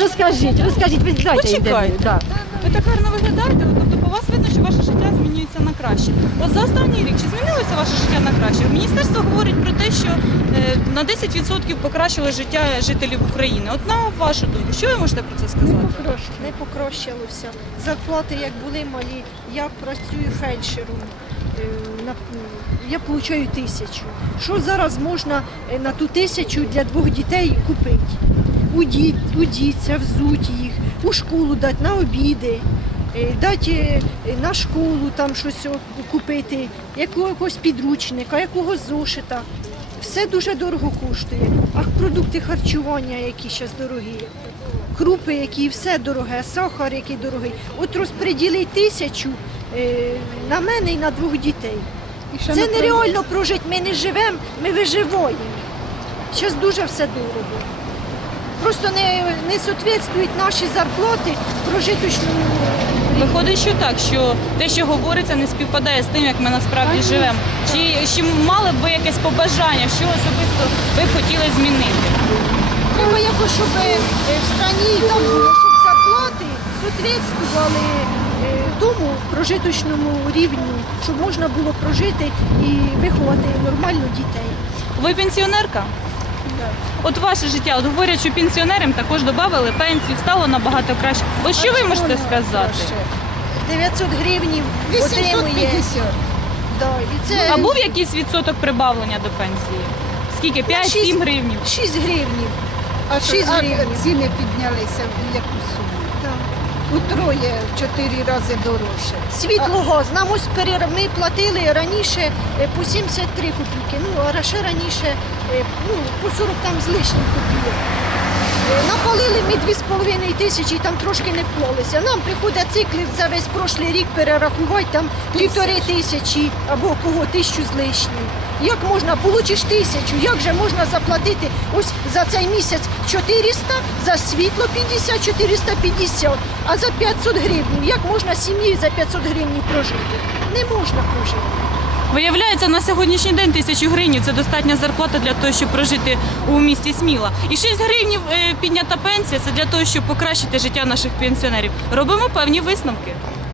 Розкажіть, розкажіть, ви дайте Почекайте. інтерв'ю. Да. Ви так гарно виглядаєте, тобто по вас видно, що ваше життя змінюється на краще. От за останній рік чи змінилося ваше життя на краще? Міністерство говорить про те, що е, на 10% покращило життя жителів України. От на вашу думку, що ви можете про це сказати? Не покращилося. Зарплати як були малі. Я працюю фельдшером. Е, на- Я отримую тисячу. Що зараз можна е, на ту тисячу для двох дітей купити? Удіть, удіться, взуть їх, у школу дати на обіди, е, дати е, на школу там щось купити, якогось підручника, якогось зошита. Все дуже дорого коштує. А продукти харчування, які зараз дорогі крупи, які все дороге, сахар, який дорогий. От розподіли тисячу е, на мене і на двох дітей. Це нереально прожити. Ми не живемо, ми виживаємо. Зараз дуже все дорого. Просто не, не соответствують наші зарплати прожиточному. Виходить, що так, що те, що говориться, не співпадає з тим, як ми насправді живемо. Чи, чи мали б ви якесь побажання, що особисто ви б хотіли змінити? Треба якось, щоб е, в страні там було, щоб зарплати соответствували е, тому прожиточному рівню, щоб можна було прожити і виховати нормально дітей. Ви пенсіонерка? От ваше життя, от говорять, що пенсіонерам також додали пенсію, стало набагато краще. От що ви можете сказати? 900 гривнів отримує. Да, і це А був якийсь відсоток прибавлення до пенсії? Скільки? 5-7 гривнів? 6 гривнів. А 6 6 гривень. ціни піднялися в яку суму? Утроє в 4 рази дорожче. Світлогаз. Нам ось перер- ми платили раніше е, по 73 копійки, ну а ще раніше е, ну, по 40 там з лишнім копійок. Е, Напалили ми 2,5 тисячі, там трошки не вклалися. Нам приходить циклів за весь прошлий рік перерахувати там півтори тисячі або кого тисячу з лишнім. Як можна, получиш тисячу, як же можна заплатити ось за цей місяць 400, за світло 50, 450, а за 500 гривень. Як можна сім'ї за 500 гривень прожити? Не можна прожити. Виявляється, на сьогоднішній день тисячу гривень це достатня зарплата для того, щоб прожити у місті Сміла. І 6 гривень піднята пенсія це для того, щоб покращити життя наших пенсіонерів. Робимо певні висновки.